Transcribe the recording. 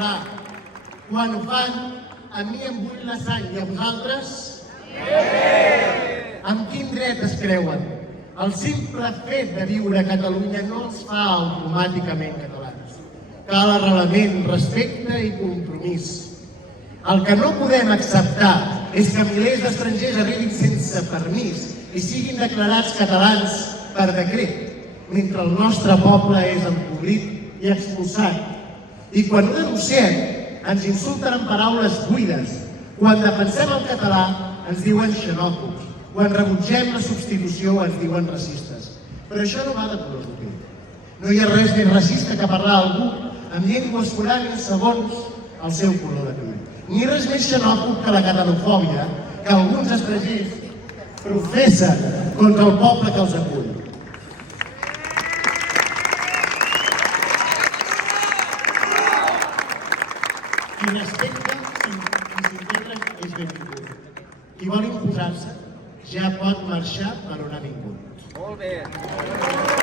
xerrar. Quan ho fan, a mi em bull la sang i a vosaltres? Amb quin dret es creuen? El simple fet de viure a Catalunya no els fa automàticament catalans. Cal arrelament, respecte i compromís. El que no podem acceptar és que milers d'estrangers arribin sense permís i siguin declarats catalans per decret, mentre el nostre poble és empobrit i expulsat. I quan ho denunciem, ens insulten amb paraules buides. Quan defensem el català, ens diuen xenòfobs. Quan rebutgem la substitució, ens diuen racistes. Però això no va de colors de pell. No hi ha res més racista que parlar a algú amb llengües forànies segons el seu color de pell. Ni res més xenòfob que la catalanofòbia que alguns estrangers professen contra el poble que els acull. Qui respecta i s'integra és benvingut. Qui vol imposar-se ja pot marxar per on ha vingut. Molt bé.